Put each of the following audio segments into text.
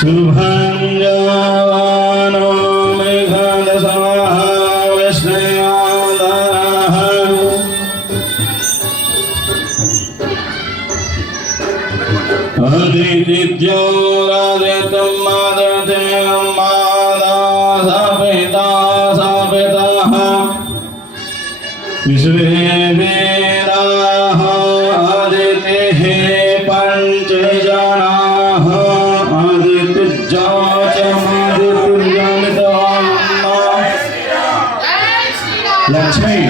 शुभञ्जवानो मेघदशमः विष्णुयादरः अदितिद्यो राजतं मादते मादा सपिता सपितः विश्वे वेदाः अदितिः पञ्चजनाः लक्ष्मी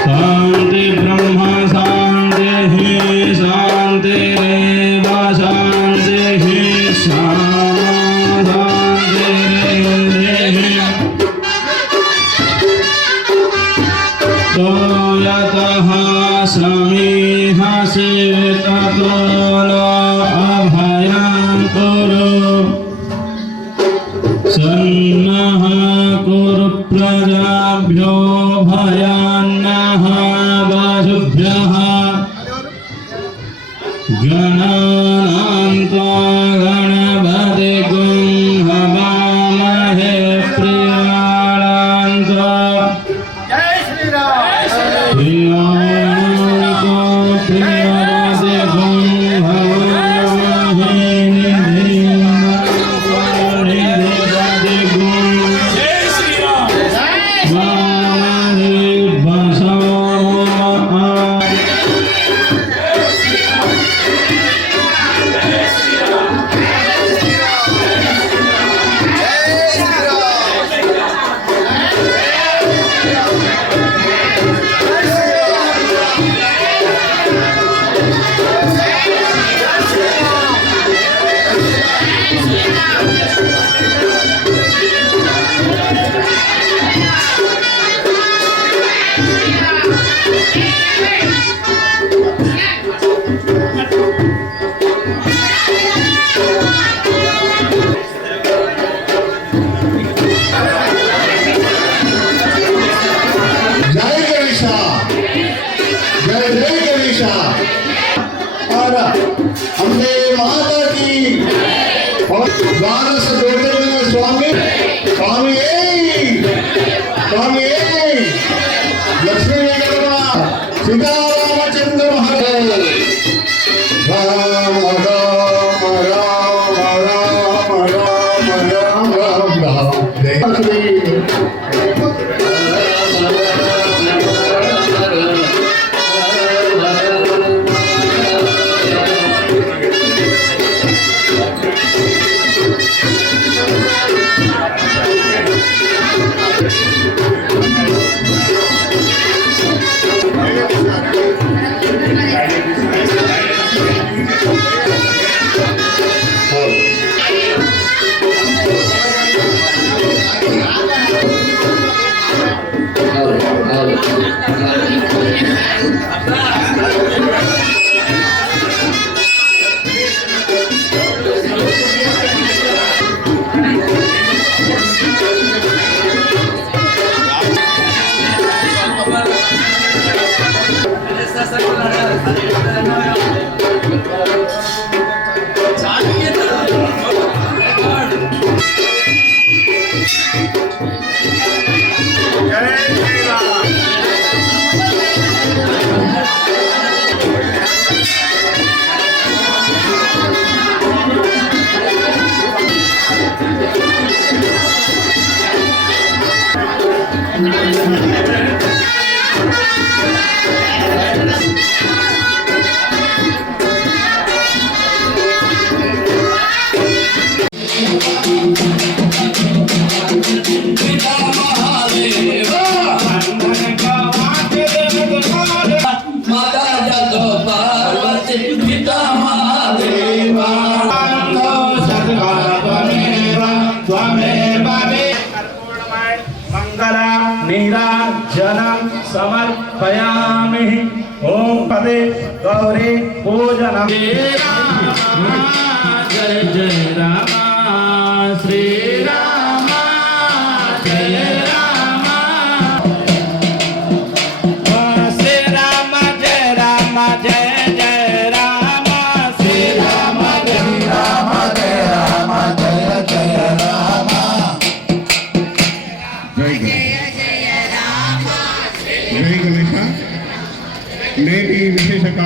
शांति ब्रह्म शांति शांति रेव शांति शांति तो यतः समीह ततो न अभयं कुरु सन्नः कुरु प्रजाभ्यो भयान्नः वसुभ्यः गणानान्त्वा गणपतिगुं हवामहे प्रियाणान्त्वा अम्बे माता की द्वादश ज्योतिर्लिंग स्वामी स्वामी स्वामी लक्ष्मी वेंकटरमण सीतारामचंद्र महाराज राम राम राम राम राम राम राम लक्ष्मी नीराजनं समर्पयामि। ओम पदे गौरी पूजनम्। जय जय राम श्री राम जय राम श्री राम जय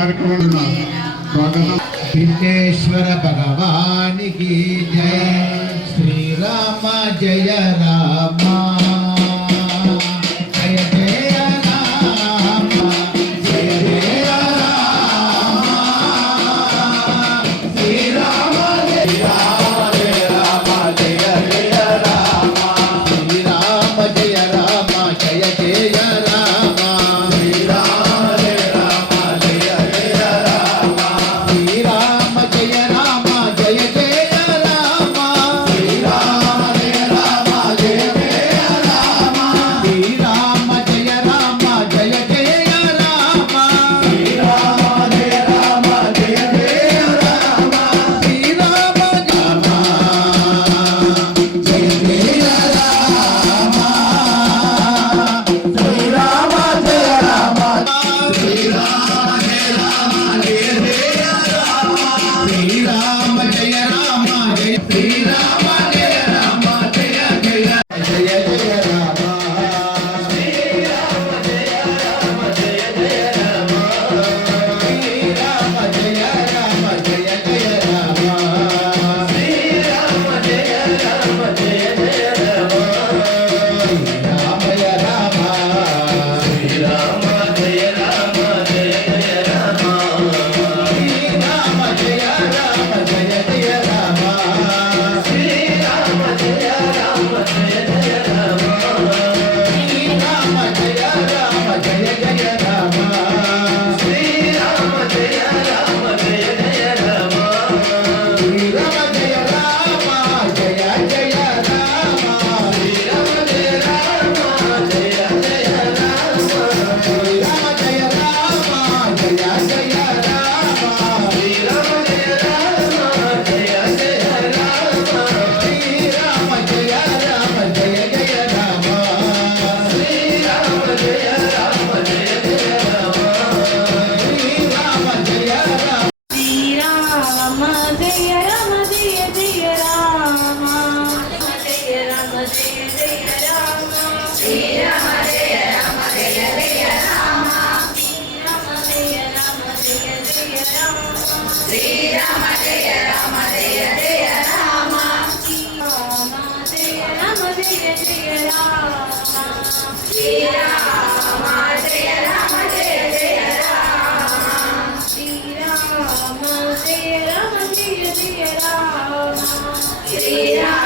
కార్యక్రమంలో స్వాగతం. విఘ్నేశ్వర భగవానికి జయ శ్రీరామ జయ రామ జయ జయ రామ జయ జయ రామ శ్రీరామ జయ రామ జయ జయ రామ శ్రీరామ జయ రామ జయ జయ రామ శ్రీరామ జయ రామ జయ జయ రామ శ్రీరామ జయ రామ జయ జయ రామ శ్రీరామ జయ రామ జయ జయ రామ శ్రీరామ జయ రామ జయ జయ రామ శ్రీరామ జయ రామ జయ జయ రామ శ్రీరామ రామ జయ జయ రామ శ్రీరామ జయ రామ శ్రీరామ జయ రామ జయ జయ రామ శ్రీరామ జయ రామ జయ శ్రీరామ జయ రామ జయ జయ జయ జయ రామ శ్రీరామ జయ రామ జయ జయ రామ శ్రీరామ జయ రామ జయ జయ రామ శ్రీరామ జయ రామ జయ జయ రామ శ్రీరామయ రామ శ్రీరామ జయ రామ జయ జయ రామ శ్రీరామ జయ రామ జయ జయ రామ శ్రీరామ జయ రామ జయ జయ రామ శ్రీరామ జయ రామ జయ జయ రామ శ్రీరామ జయ రామ జయ జయ రామ శ్రీరామ జయ రామ జయ జయ రామ శ్రీరామ జయ రామ జయ జయ రామ శ్రీరామ జయ రామ జయ జయ రామ శ్రీరామ జయ రామ జయ జయ రామ శ్రీరామ జయ రామ జయ జయ రామ శ్రీరామ జయ రామ జయ జయ రామ శ్రీరామ జయ రామ శ్రీరామ జయ రామ జయ జయ రామ జయ రామ జయ జయ రామ శ్రీరామ జయ రామ జయ జయ రామ శ్రీరామ జయ రామ జయ జయ రామ శ్రీరామ జయ రామ జయ జయ రామ శ్రీరామ జయ రామ జయ జయ రామ శ్రీరామ జయ రామ జయ జయ రామ శ్రీరామ జయ రామ జయ జయ రామ శ్రీరామ